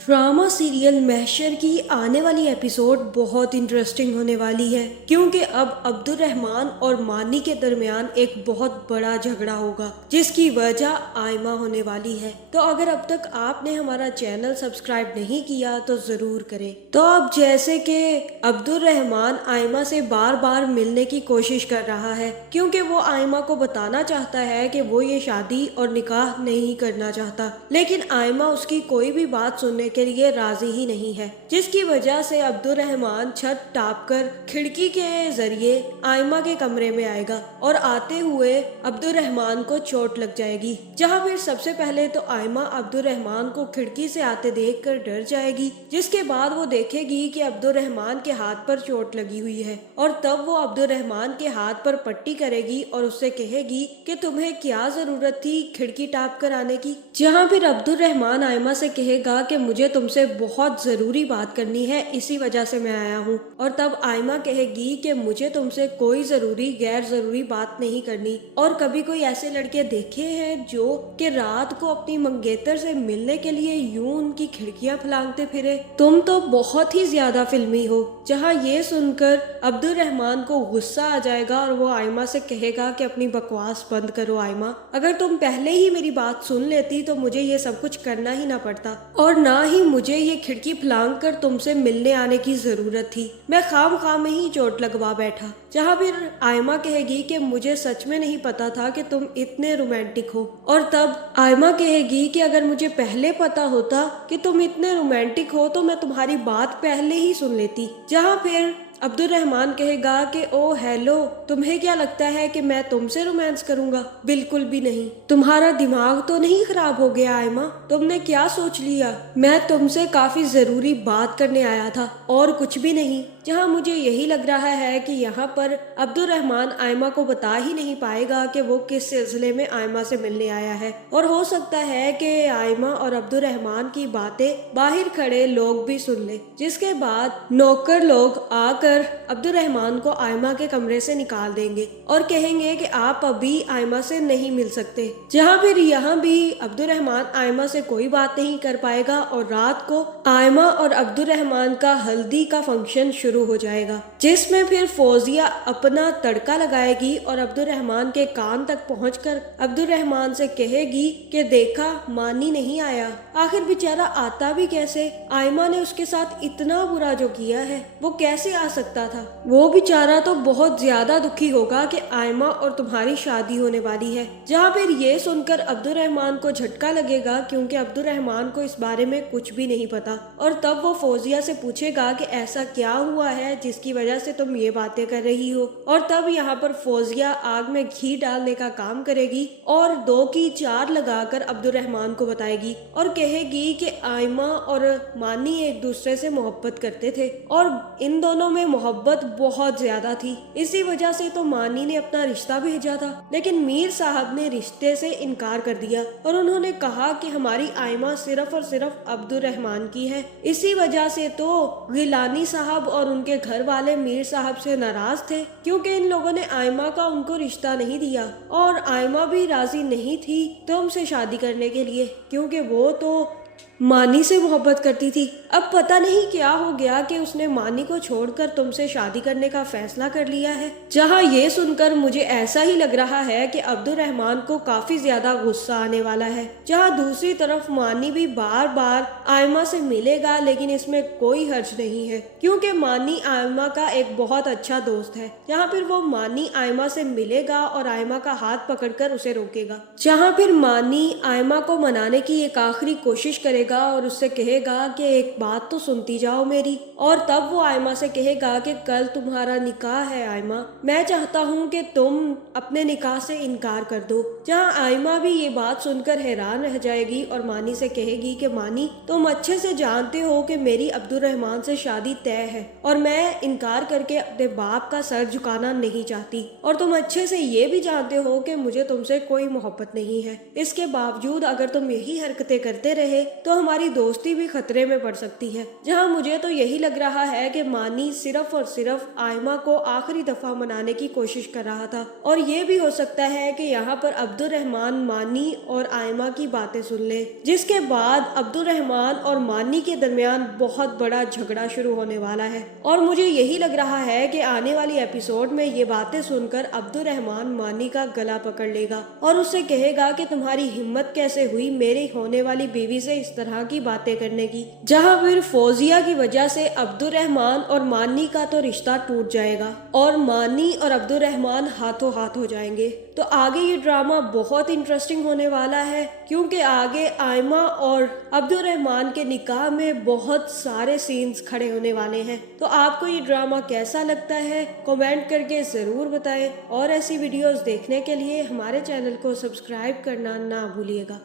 Drama serial महशर की आने वाली एपिसोड बहुत इंटरेस्टिंग होने वाली है क्योंकि अब अब्दुल रहमान और मानी के दरमियान एक बहुत बड़ा झगड़ा होगा जिसकी वजह आयमा होने वाली है। तो अगर अब तक आपने हमारा चैनल सब्सक्राइब नहीं किया तो जरूर करें। तो अब जैसे कि अब्दुल रहमान आयमा से बार बार मिलने की कोशिश कर रहा है क्योंकि वो आयमा को बताना चाहता है कि वो ये शादी और निकाह नहीं करना चाहता, लेकिन आयमा उसकी कोई भी बात सुनने के लिए राजी ही नहीं है, जिसकी वजह से अब्दुल रहमान छत टाप कर खिड़की के जरिए आयमा के कमरे में आएगा और आते हुए अब्दुल रहमान को चोट लग जाएगी। जहां फिर सबसे पहले तो आयमा अब्दुल रहमान को खिड़की से आते देखकर डर जाएगी, जिसके बाद वो देखेगी कि अब्दुल रहमान के हाथ पर चोट लगी हुई है और तब वो अब्दुल रहमान के हाथ पर पट्टी करेगी और उससे कहेगी कि तुम्हें क्या जरूरत थी खिड़की टाप कर आने की। जहां फिर अब्दुल रहमान आयमा से कहेगा कि मुझे तुमसे बहुत जरूरी बात करनी है, इसी वजह से मैं आया हूँ। और तब आयमा कहेगी कि मुझे तुमसे कोई जरूरी गैर जरूरी बात नहीं करनी। और कभी कोई ऐसे लड़के देखे हैं जो कि रात को अपनी मंगेतर से मिलने के लिए यूं उनकी खिड़कियां फलांगते फिरे? तुम तो बहुत ही ज्यादा फिल्मी हो। जहाँ ये सुनकर अब्दुल रहमान को गुस्सा आ जाएगा और वो आयमा से कहेगा कि अपनी बकवास बंद करो आयमा, अगर तुम पहले ही मेरी बात सुन लेती तो मुझे ये सब कुछ करना ही ना पड़ता और ना ही मुझे ये खिड़की फलांग कर तुमसे मिलने आने की जरूरत थी। मैं खाम में ही चोट लगवा बैठा। जहाँ फिर आयमा कहेगी कि मुझे सच में नहीं पता था कि तुम इतने रोमांटिक हो। और तब आयमा कहेगी कि अगर मुझे पहले पता होता कि तुम इतने रोमांटिक हो तो मैं तुम्हारी बात पहले ही सुन लेती। जहाँ फिर अब्दुल रहमान कहेगा कि ओ हेलो, तुम्हें क्या लगता है कि मैं तुमसे रोमांस करूंगा? बिल्कुल भी नहीं। तुम्हारा दिमाग तो नहीं खराब हो गया आयमा? तुमने क्या सोच लिया? मैं तुमसे काफी जरूरी बात करने आया था और कुछ भी नहीं। जहाँ मुझे यही लग रहा है कि यहाँ पर अब्दुल रहमान आयमा को बता ही नहीं पाएगा कि वो किस सिलसिले में आयमा से मिलने आया है, और हो सकता है कि आयमा और अब्दुल रहमान की बातें बाहर खड़े लोग भी सुन ले, जिसके बाद नौकर लोग आकर अब्दुल रहमान को आयमा के कमरे से निकाल देंगे और कहेंगे कि आप अभी आयमा से नहीं मिल सकते। जहाँ फिर यहाँ भी अब्दुल रहमान आयमा से कोई बात नहीं कर पाएगा और रात को आयमा और अब्दुल रहमान का हल्दी का फंक्शन शुरू हो जाएगा, जिसमें फिर फौजिया अपना तड़का लगाएगी और अब्दुल रहमान के कान तक पहुंचकर अब्दुल रहमान से कहेगी कि देखा मानी नहीं आया, आखिर बेचारा आता भी कैसे? आयमा ने उसके साथ इतना बुरा जो किया है वो कैसे आ सकता था? वो बेचारा तो बहुत ज्यादा दुखी होगा कि आयमा और तुम्हारी शादी होने वाली है। जहाँ फिर ये सुनकर अब्दुल रहमान को झटका लगेगा क्योंकि अब्दुल रहमान को इस बारे में कुछ भी नहीं पता, और तब वो फौजिया से पूछेगा कि ऐसा क्या हुआ है जिसकी वजह से तुम ये बातें कर रही हो। और तब यहाँ पर फौजिया आग में घी डालने का काम करेगी और 2 की 4 लगाकर अब्दुल रहमान को बताएगी और कहेगी कि आयमा और मानी एक दूसरे से मोहब्बत करते थे और इन दोनों में मोहब्बत बहुत ज्यादा थी। इसी वजह से तो मानी ने अपना रिश्ता भेजा था, लेकिन मीर साहब ने रिश्ते से इनकार कर दिया और उन्होंने कहा कि हमारी आयमा सिर्फ और सिर्फ अब्दुल रहमान की है। इसी वजह से तो गिलानी साहब और उनके घर वाले मीर साहब से नाराज थे क्योंकि इन लोगों ने आयमा का उनको रिश्ता नहीं दिया, और आयमा भी राजी नहीं थी तुमसे शादी करने के लिए क्योंकि वो तो मानी से मोहब्बत करती थी। अब पता नहीं क्या हो गया कि उसने मानी को छोड़कर तुमसे शादी करने का फैसला कर लिया है। जहाँ ये सुनकर मुझे ऐसा ही लग रहा है कि अब्दुल रहमान को काफी ज्यादा गुस्सा आने वाला है। जहाँ दूसरी तरफ मानी भी बार बार आयमा से मिलेगा, लेकिन इसमें कोई हर्ज नहीं है क्योंकि मानी आयमा का एक बहुत अच्छा दोस्त है। जहाँ फिर वो मानी आयमा से मिलेगा और आयमा का हाथ पकड़कर उसे रोकेगा। जहाँ फिर मानी आयमा को मनाने की एक आखिरी कोशिश करेगा और उससे कहेगा कि एक बात तो सुनती जाओ मेरी, और तब वो आयमा से कहेगा कि कल तुम्हारा निकाह है आयमा, मैं चाहता हूँ कि तुम अपने निकाह से इनकार कर दो। जहाँ आयमा भी ये बात सुनकर हैरान रह जाएगी और मानी से कहेगी कि मानी, तुम अच्छे से जानते हो कि मेरी अब्दुल रहमान से शादी तय है और मैं इनकार करके अपने बाप का सर झुकाना नहीं चाहती, और तुम अच्छे से ये भी जानते हो कि मुझे तुमसे कोई मोहब्बत नहीं है। इसके बावजूद अगर तुम यही हरकतें करते रहे तो हमारी दोस्ती भी खतरे में पड़ सकती है। जहां मुझे तो यही लग रहा है कि मानी सिर्फ और सिर्फ आयमा को आखिरी दफा मनाने की कोशिश कर रहा था, और ये भी हो सकता है कि यहाँ पर अब्दुर्रहमान मानी और आयमा की बातें सुन ले, जिसके बाद अब्दुर्रहमान और मानी के दरमियान बहुत बड़ा झगड़ा शुरू होने वाला है। और मुझे यही लग रहा है कि आने वाली एपिसोड में ये बातें सुनकर अब्दुर्रहमान मानी का गला पकड़ लेगा और उससे कहेगा कि तुम्हारी हिम्मत कैसे हुई मेरी होने वाली बीवी से इस तरह की बातें करने की। जहां फिर फौजिया की वजह से अब्दुर्रहमान और मानी का तो रिश्ता टूट जाएगा और मानी और अब्दुर्रहमान हाथों हाथ हो जाएंगे। तो आगे ये ड्रामा बहुत इंटरेस्टिंग होने वाला है, क्योंकि आगे आयमा और अब्दुर्रहमान के निकाह में बहुत सारे सीन्स खड़े होने वाले हैं। तो आपको ये ड्रामा कैसा लगता है कमेंट करके ज़रूर बताएं, और ऐसी वीडियोस देखने के लिए हमारे चैनल को सब्सक्राइब करना ना भूलिएगा।